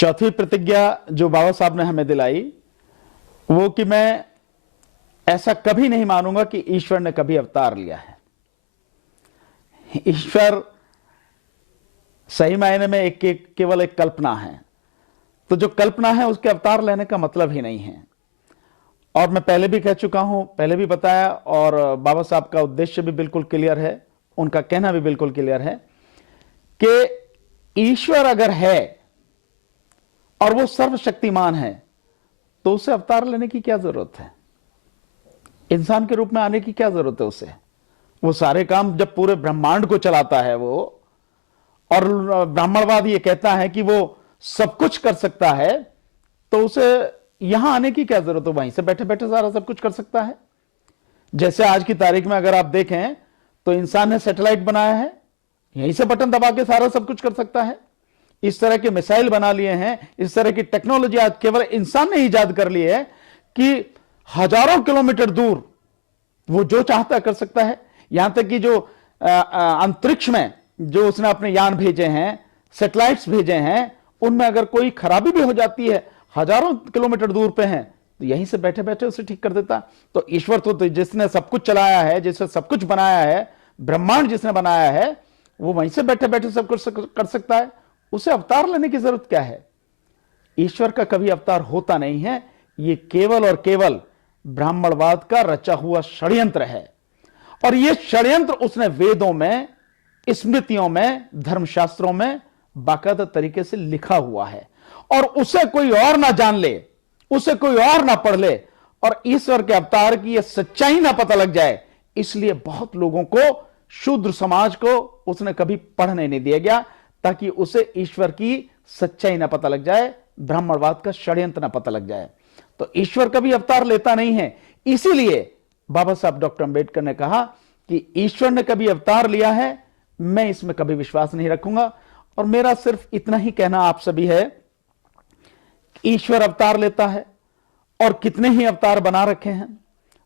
चौथी प्रतिज्ञा जो बाबा साहब ने हमें दिलाई वो कि मैं ऐसा कभी नहीं मानूंगा कि ईश्वर ने कभी अवतार लिया है। ईश्वर सही मायने में केवल एक कल्पना है। तो जो कल्पना है उसके अवतार लेने का मतलब ही नहीं है। और मैं पहले भी कह चुका हूं, पहले भी बताया, और बाबा साहब का उद्देश्य भी बिल्कुल क्लियर है, उनका कहना भी बिल्कुल क्लियर है कि ईश्वर अगर है और वो सर्वशक्तिमान है तो उसे अवतार लेने की क्या जरूरत है? इंसान के रूप में आने की क्या जरूरत है उसे? वो सारे काम जब पूरे ब्रह्मांड को चलाता है वो, और ब्राह्मणवाद ये कहता है कि वो सब कुछ कर सकता है, तो उसे यहां आने की क्या जरूरत है? वहीं से बैठे बैठे सारा सब कुछ कर सकता है। जैसे आज की तारीख में अगर आप देखें तो इंसान ने सैटेलाइट बनाया है, यहीं से बटन दबा के सारा सब कुछ कर सकता है। इस तरह के मिसाइल बना लिए हैं, इस तरह की टेक्नोलॉजी आज केवल इंसान ने इजाद कर ली है कि हजारों किलोमीटर दूर वो जो चाहता कर सकता है। यहां तक कि जो अंतरिक्ष में जो उसने अपने यान भेजे हैं, सैटेलाइट्स भेजे हैं, उनमें अगर कोई खराबी भी हो जाती है, हजारों किलोमीटर दूर पे हैं, तो यहीं से बैठे बैठे उसे ठीक कर देता। तो ईश्वर तो जिसने सब कुछ चलाया है, जिसने सब कुछ बनाया है, ब्रह्मांड जिसने बनाया है, वो वहीं से बैठे बैठे सब कुछ कर सकता है। उसे अवतार लेने की जरूरत क्या है? ईश्वर का कभी अवतार होता नहीं है। ये केवल और केवल ब्राह्मणवाद का रचा हुआ षड्यंत्र है। और यह षड्यंत्र उसने वेदों में, स्मृतियों में, धर्मशास्त्रों में बाकायदा तरीके से लिखा हुआ है। और उसे कोई और ना जान ले, उसे कोई और ना पढ़ ले, और ईश्वर के अवतार की यह सच्चाई ना पता लग जाए, इसलिए बहुत लोगों को, शूद्र समाज को उसने कभी पढ़ने नहीं दिया गया, ताकि उसे ईश्वर की सच्चाई ना पता लग जाए, ब्राह्मणवाद का षड्यंत्र ना पता लग जाए। तो ईश्वर कभी अवतार लेता नहीं है। इसीलिए बाबा साहब डॉक्टर अंबेडकर ने कहा कि ईश्वर ने कभी अवतार लिया है, मैं इसमें कभी विश्वास नहीं रखूंगा। और मेरा सिर्फ इतना ही कहना आप सभी है, ईश्वर अवतार लेता है, और कितने ही अवतार बना रखे हैं।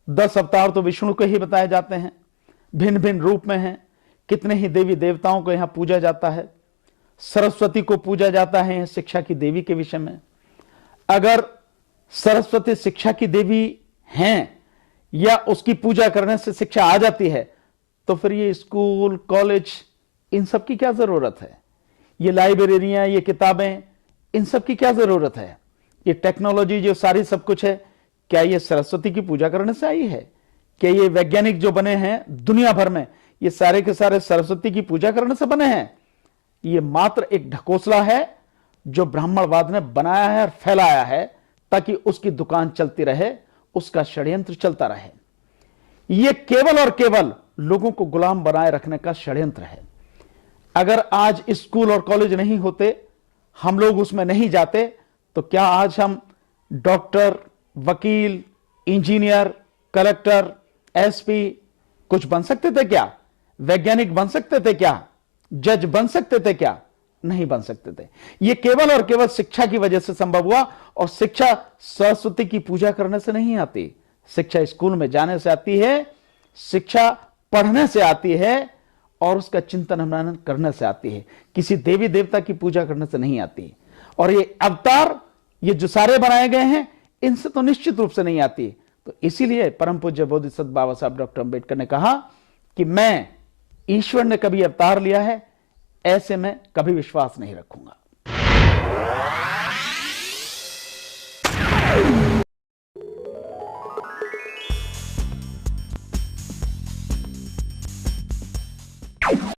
10 अवतार तो विष्णु के ही बताए जाते हैं, भिन्न भिन्न रूप में हैं। कितने ही देवी देवताओं को यहां पूजा जाता है। सरस्वती को पूजा जाता है शिक्षा की देवी के विषय में। अगर सरस्वती शिक्षा की देवी हैं, या उसकी पूजा करने से शिक्षा आ जाती है, तो फिर ये स्कूल, कॉलेज, इन सब की क्या जरूरत है? ये लाइब्रेरियां, ये किताबें, इन सब की क्या जरूरत है? ये टेक्नोलॉजी जो सारी सब कुछ है, क्या ये सरस्वती की पूजा करने से आई है? क्या ये वैज्ञानिक जो बने हैं दुनिया भर में, ये सारे के सारे सरस्वती की पूजा करने से बने हैं? ये मात्र एक ढकोसला है जो ब्राह्मणवाद ने बनाया है और फैलाया है, ताकि उसकी दुकान चलती रहे, उसका षड्यंत्र चलता रहे। यह केवल और केवल लोगों को गुलाम बनाए रखने का षड्यंत्र है। अगर आज स्कूल और कॉलेज नहीं होते, हम लोग उसमें नहीं जाते, तो क्या आज हम डॉक्टर, वकील, इंजीनियर, कलेक्टर, एसपी कुछ बन सकते थे क्या? वैज्ञानिक बन सकते थे क्या? जज बन सकते थे क्या? नहीं बन सकते थे। यह केवल और केवल शिक्षा की वजह से संभव हुआ। और शिक्षा सरस्वती की पूजा करने से नहीं आती, शिक्षा स्कूल में जाने से आती है, शिक्षा पढ़ने से आती है, और उसका चिंतन मनन करने से आती है। किसी देवी देवता की पूजा करने से नहीं आती। और ये अवतार, ये जो सारे बनाए गए हैं, इनसे तो निश्चित रूप से नहीं आती। तो इसीलिए परम पूज्य बोधिसत्व बाबा साहब डॉक्टर अंबेडकर ने कहा कि मैं, ईश्वर ने कभी अवतार लिया है, ऐसे में कभी विश्वास नहीं रखूंगा।